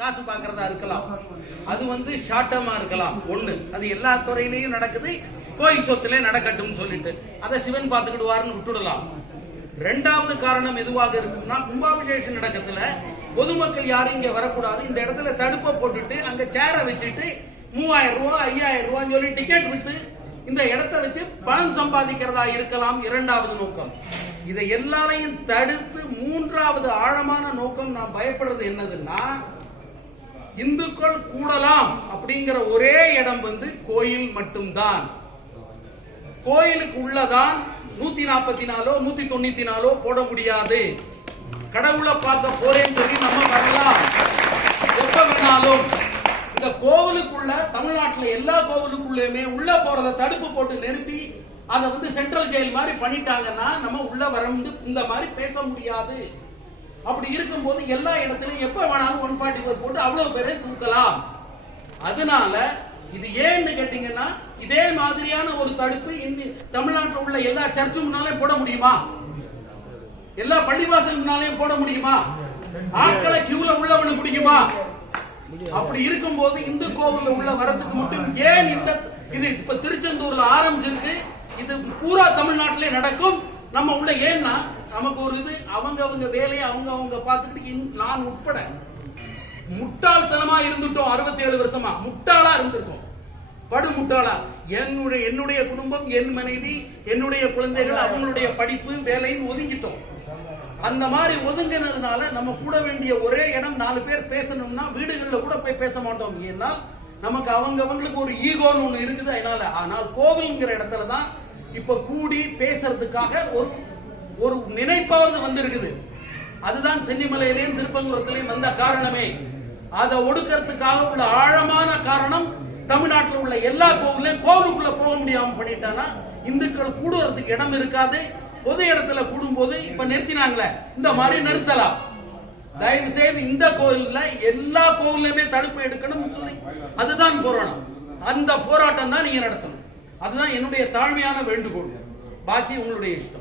காசு பாக்குறதா இருக்கலாம், அது ஷார்ட் டர்மா இருக்கலாம். ஒண்ணு, அது எல்லா துறையிலையும் நடக்குது, கோயில் சொத்துல நடக்கட்டும் சொல்லிட்டு அதை சிவன் பார்த்துக்கிடுவாருன்னு விட்டுடலாம். ரெண்டாவது காரணம் எதுவாக இருக்குன்னா, கும்பாபிஷேகம் நடக்கத்துல பொதுமக்கள் யாரும் இங்க வரக்கூடாது, இந்த இடத்துல தடுப்பை போட்டுட்டு அங்க சேரை வச்சுட்டு 3000 ரூபாய் 5000 ரூபாய் சொல்லி டிக்கெட் விட்டு இந்த இடத்தை வச்சு பணம் சம்பாதிக்கிறதா இருக்கலாம். இரண்டாவது நோக்கம். இதை எல்லாரையும் தடுத்து மூன்றாவது ஆழமான நோக்கம் நான் பயப்படுறது என்னதுன்னா, இந்துக்கள் கூடலாம் அப்படிங்கிற ஒரே இடம் கோயில் மட்டும்தான். கோயிலுக்கு உள்ளதான் 144 194 போட முடியாது. கடவுளை பார்க்க போறேன்னு சொல்லி நம்ம வரலாம் எப்ப வேணாலும். இந்த கோவிலுக்குள்ள தமிழ்நாட்டில் எல்லா கோவிலுக்குள்ளயுமே உள்ள போறதை தடுப்பு போட்டு நிறுத்தி அதை சென்ட்ரல் ஜெயில் மாதிரி பண்ணிட்டாங்கன்னா நம்ம உள்ள வர இந்த மாதிரி பேச முடியாது. அப்படி இருக்கும்போது எல்லா இடத்துலயும் எப்ப வேணாலும் 144 போட்டு அவ்வளவு பேரை தூக்கலாம். அதனால இது ஏன்னு கேட்டீங்கன்னா, இதே மாதிரியான ஒரு தடுப்பு இந்த தமிழ்நாட்டில் உள்ள எல்லா சர்ச்சு முன்னாலே போட முடியுமா? எல்லா பள்ளிவாசல் முன்னாலேயும் போட முடியுமா? ஆட்களை கியூல உள்ள பண்ண முடியுமா? அப்படி இருக்கும்போது இந்து கோவில்ல உள்ள வரதுக்கு மட்டும் ஏன் இது இப்ப திருச்செந்தூர்ல ஆரம்பிச்சிருக்கு, இது பூரா தமிழ்நாட்டிலே நடக்கும். நம்ம உள்ள ஏன்னா நமக்கு ஒரு இது அவங்க வேலையை அவங்க பார்த்துக்கிட்டு நான் உட்பட முட்டாள்தனமா இருந்துட்டோம். 67 வருஷமா முட்டாளா இருந்திருக்கோம், படு முட்டாளா. என்னுடைய குடும்பம், என் மனைவி, என்னுடைய குழந்தைகள், அவங்களுடைய படிப்பு வேலைன்னு ஒதுங்கிட்டோம். அந்த மாதிரி ஒதுங்கினதுனால நம்ம கூட வேண்டிய ஒரே இடம் 4 பேர் பேசணும்னா வீடுகளில் கூட போய் பேச மாட்டோம். ஏன்னா நமக்கு அவங்களுக்கு ஒரு ஈகோன்னு ஒண்ணு இருக்குது. அதனால ஆனால் கோவில்ங்கிற இடத்துல தான் இப்ப கூடி பேசுறதுக்காக ஒரு நினைப்பாவது வந்திருக்குது. அதுதான் சென்னிமலையிலையும் திருப்பங்குறத்திலையும் வந்த காரணமே. அதை ஒடுக்கிறதுக்காக உள்ள ஆழமான காரணம், தமிழ்நாட்டில் உள்ள எல்லா கோவிலையும் கோவிலுக்குள்ள போக முடியாம பண்ணிட்டானா இந்துக்கள் கூடுறதுக்கு இடம் இருக்காது. பொது இடத்துல கூடும்போது இப்ப நிறுத்தினாங்களே, இந்த மாதிரி நிறுத்தலாம். தயவு செய்து இந்த கோயில்ல எல்லா கோவிலுமே தடுப்பு எடுக்கணும் சொல்லி அதுதான் போராட்டம். அந்த போராட்டம் தான் நீங்க நடத்தணும். அதுதான் என்னுடைய தாழ்மையான வேண்டுகோள். பாக்கி உங்களுடைய இஷ்டம்.